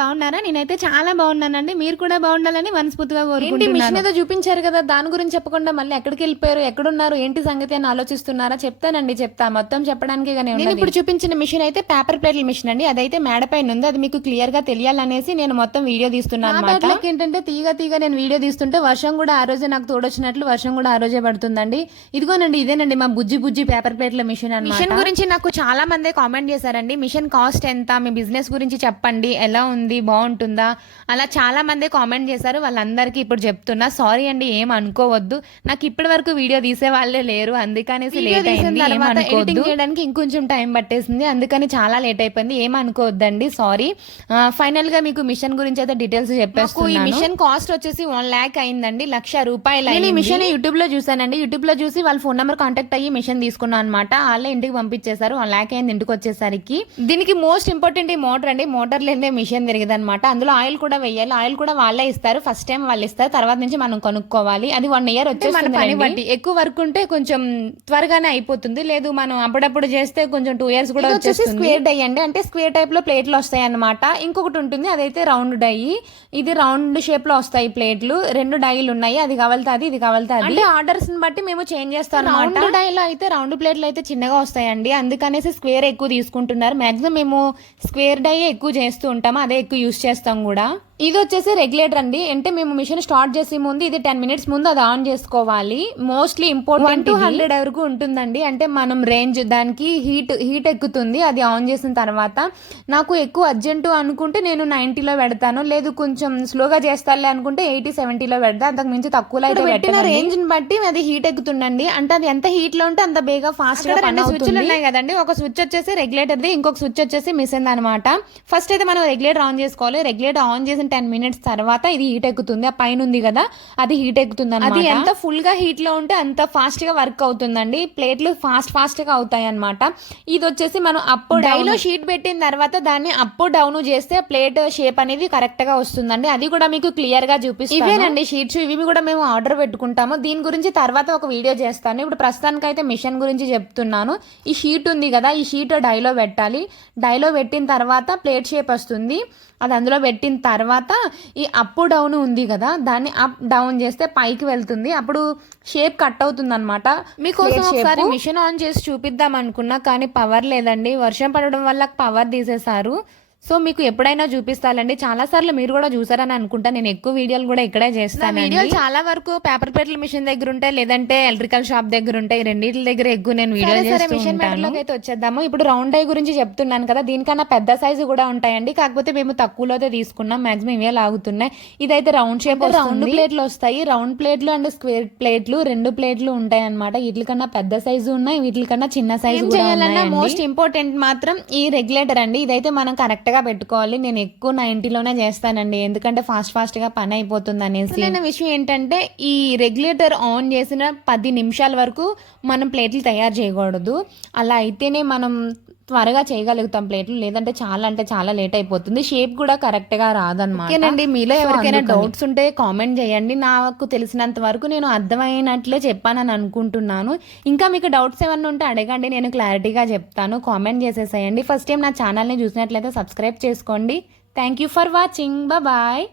బాగున్నారా? నేనైతే చాలా బాగున్నానండి. మీరు కూడా బాగుండాలని మనస్ఫూర్తిగా ఏంటి కోరుకుంటున్నాను. మిషన్ ఏదో చూపించారు కదా? దాని గురించి చెప్పకుండా మళ్ళీ ఎక్కడికి వెళ్ళిపోయారు? ఎక్కడున్నారు? ఏంటి సంగతి అని ఆలోచిస్తున్నారా? చెప్తానండి చెప్తా. మొత్తం చెప్పడానికి నేను ఇప్పుడు చూపించిన మిషన్ అయితే పేపర్ ప్లేట్ల మిషన్ అండి. అదైతే మేడ పైన ఉంది. అది మీకు క్లియర్గా తెలియాలనేసి నేను మొత్తం వీడియో తీస్తున్నాను ఏంటంటే తీగ తీగ నేను వీడియో తీస్తుంటే వర్షం కూడా ఆ రోజే నాకు తోడొచ్చినట్లు వర్షం కూడా ఆ రోజే పడుతుందండి. ఇదిగోనండి ఇదేనండి మా బుజ్జి బుజ్జి పేపర్ ప్లేట్ల మిషన్ మిషన్ అన్నమాట గురించి నాకు చాలా మంది కామెంట్ చేశారండి. మిషన్ కాస్ట్ ఎంత? మీ బిజినెస్ గురించి చెప్పండి. ఎలా ఉంది? బాగుంటుందా? అలా చాలా మంది కామెంట్ చేశారు. వాళ్ళందరికీ ఇప్పుడు చెప్తున్నా సారీ అండి ఏం అనుకోవద్దు. నాకు ఇప్పటి వరకు వీడియో తీసే వాళ్ళే లేరు. అందుకనేసి లేట్ అయింది. ఎడిటింగ్ చేయడానికి ఇంకొంచెం టైం పట్టేసింది. అందుకని చాలా లేట్ అయిపోయింది. ఏం అనుకోవద్దండి సారీ. ఫైనల్గా మీకు మిషన్ గురించి అయితే డీటెయిల్స్ నాకు ఈ మిషన్ కాస్ట్ వచ్చేసి వన్ ల్యాక్ అయిందండి. లక్ష రూపాయలు నేను ఈ. మిషన్ యూట్యూబ్లో చూసానండి యూట్యూబ్లో చూసి వాళ్ళ ఫోన్ నెంబర్ కాంటాక్ట్ అయ్యి మిషన్ తీసుకున్నాను అనమాట వాళ్ళే ఇంటికి పంపించేశారు. వన్ ల్యాక్ అయింది ఇంటికి వచ్చేసరికి. దీనికి మోస్ట్ ఇంపార్టెంట్ ఈ మోటార్ అండి. మోటార్ లేదే మిషన్ తిరిగదు అనమాట అందులో ఆయిల్ కూడా వేయాలి ఆయిల్ కూడా వాళ్ళే ఇస్తారు. ఫస్ట్ టైం వాళ్ళు ఇస్తారు. తర్వాత నుంచి మనం కొనుక్కోవాలి. అది వన్ ఇయర్ వచ్చే మన పని బట్టి ఎక్కువ వర్క్ ఉంటే కొంచెం త్వరగానే అయిపోతుంది. లేదు మనం అప్పుడప్పుడు చేస్తే కొంచెం టూ ఇయర్స్ కూడా వచ్చేసి స్క్వేర్ డై అండి. అంటే స్క్వేర్ టైప్లో ప్లేట్లు వస్తాయి అనమాట ఇంకొకటి ఉంటుంది. అదైతే రౌండ్ డై ఇది రౌండ్ షేప్లో వస్తాయి ప్లేట్లు. రెండు డైలు ఉన్నాయి. అది కావాలితే అది ఇది కావాలితే అది. అంటే ఆర్డర్స్ బట్టి మేము చేంజ్ చేస్తాం రౌండ్ డైలో అయితే రౌండ్ ప్లేట్లు అయితే చిన్నగా వస్తాయండి. అందుకనేసి స్క్వేర్ ఎక్కువ తీసుకుంటున్నారు. మాక్సిమం మేము స్క్వేర్ డై ఎక్కువ చేస్తూ ఉంటాము. అదే ఎక్కువ యూస్ చేస్తాం కూడా. ఇది వచ్చేసి రెగ్యులేటర్ అండి. అంటే మేము మిషన్ స్టార్ట్ చేసే ముందు ఇది టెన్ మినిట్స్ ముందు అది ఆన్ చేసుకోవాలి. మోస్ట్లీ ఇంపార్టెంట్ టు హండ్రెడ్ వరకు ఉంటుందండి. అంటే మనం రేంజ్ దానికి హీట్ హీట్ ఎక్కుతుంది. అది ఆన్ చేసిన తర్వాత నాకు ఎక్కువ అర్జెంటు అనుకుంటే నేను నైన్టీలో పెడతాను. లేదు కొంచెం స్లోగా చేస్తాలే అనుకుంటే ఎయిటీ సెవెంటీలో పెడతా. అంతకు మించి తక్కువలో అయితే పెట్టిన రేంజ్ని బట్టి అది హీట్ ఎక్కుతుందండి. అంటే అది ఎంత హీట్లో ఉంటే అంత బేగా ఫాస్ట్గా రెండు స్విచ్లు ఉన్నాయి కదండి. ఒక స్విచ్ వచ్చేసి రెగ్యులేటర్ ది ఇంకొక స్విచ్ వచ్చేసి మిస్ అయింది అనమాట ఫస్ట్ అయితే మనం రెగ్యులేటర్ ఆన్ చేసుకోవాలి. రెగ్యులేటర్ ఆన్ చేసిన టెన్ మినిట్స్ తర్వాత ఇది హీట్ ఎక్కుతుంది. ఆ పైన ఉంది కదా అది హీట్ ఎక్కుతుంది అది ఎంత ఫుల్గా హీట్లో ఉంటే అంత ఫాస్ట్గా వర్క్ అవుతుందండి. ప్లేట్లు ఫాస్ట్ ఫాస్ట్గా అవుతాయి అనమాట ఇది వచ్చేసి మనం అప్ డైలో షీట్ పెట్టిన తర్వాత దాన్ని అప్ డౌన్ చేస్తే ప్లేట్ షేప్ అనేది కరెక్ట్గా వస్తుందండి. అది కూడా మీకు క్లియర్గా చూపిస్తాను. ఇవేనండి షీట్స్ ఇవి కూడా మేము ఆర్డర్ పెట్టుకుంటాము. దీని గురించి తర్వాత ఒక వీడియో చేస్తాను. ఇప్పుడు ప్రస్తుతానికి అయితే మిషన్ గురించి చెప్తున్నాను. ఈ షీట్ ఉంది కదా ఈ షీట్ డైలో పెట్టాలి. డైలో పెట్టిన తర్వాత ప్లేట్ షేప్ వస్తుంది. అది అందులో పెట్టిన తర్వాత ఈ అప్ డౌన్ ఉంది కదా దాన్ని అప్ డౌన్ చేస్తే పైకి వెళ్తుంది. అప్పుడు షేప్ కట్ అవుతుంది అనమాట మీకోసం ఒకసారి మిషన్ ఆన్ చేసి చూపిద్దాం అనుకున్నా కానీ పవర్ లేదండి. వర్షం పడడం వల్ల పవర్ తీసేశారు. సో మీకు ఎప్పుడైనా చూపిస్తానండి చాలా సార్లు మీరు కూడా చూసారని అనుకుంటా. నేను ఎక్కువ వీడియోలు కూడా ఇక్కడే చేస్తాను వీడియోలు చాలా వరకు పేపర్ ప్లేట్ల మిషన్ దగ్గర ఉంటాయి. లేదంటే ఎలక్ట్రికల్ షాప్ దగ్గర ఉంటాయి. రెండింటి దగ్గర ఎక్కువ నేను వీడియో సరే మిషన్ అయితే వచ్చేద్దాము. ఇప్పుడు రౌండ్ డై గురించి చెప్తున్నాను కదా. దీనికన్నా పెద్ద సైజు కూడా ఉంటాయండి. కాకపోతే మేము తక్కువలో అయితే తీసుకున్నాం. మాక్సిమం ఇవే లాగుతున్నాయి. ఇదైతే రౌండ్ షేప్ రౌండ్ ప్లేట్లు వస్తాయి. రౌండ్ ప్లేట్లు అండ్ స్క్వేర్ ప్లేట్లు రెండు ప్లేట్లు ఉంటాయి అనమాట వీటికన్నా పెద్ద సైజు ఉన్నాయి. వీటికన్నా చిన్న సైజు మోస్ట్ ఇంపార్టెంట్ మాత్రం ఈ రెగ్యులేటర్ అండి. ఇదైతే మనం కరెక్ట్ కరెక్ట్గా పెట్టుకోవాలి. నేను ఎక్కువ నైన్టీలోనే చేస్తానండి. ఎందుకంటే ఫాస్ట్ ఫాస్ట్గా పని అయిపోతుంది అనేసి విషయం ఏంటంటే ఈ రెగ్యులేటర్ ఆన్ చేసిన పది నిమిషాల వరకు మనం ప్లేట్లు తయారు చేయకూడదు. అలా అయితేనే మనం త్వరగా చేయగలుగుతాం ప్లేట్లు. లేదంటే చాలా అంటే చాలా లేట్ అయిపోతుంది. షేప్ కూడా కరెక్ట్గా రాదన్నమాట. ఓకేనండి. మీలో ఎవరికైనా డౌట్స్ ఉంటే కామెంట్ చేయండి. నాకు తెలిసినంత వరకు నేను అర్థమైనట్లే చెప్పానని అనుకుంటున్నాను. ఇంకా మీకు డౌట్స్ ఏమన్నా ఉంటే అడగండి. నేను క్లారిటీగా చెప్తాను. కామెంట్ చేసేసేయండి. ఫస్ట్ టైం నా ఛానల్ని చూసినట్లయితే సబ్స్క్రైబ్ చేసుకోండి. Thank you for watching bye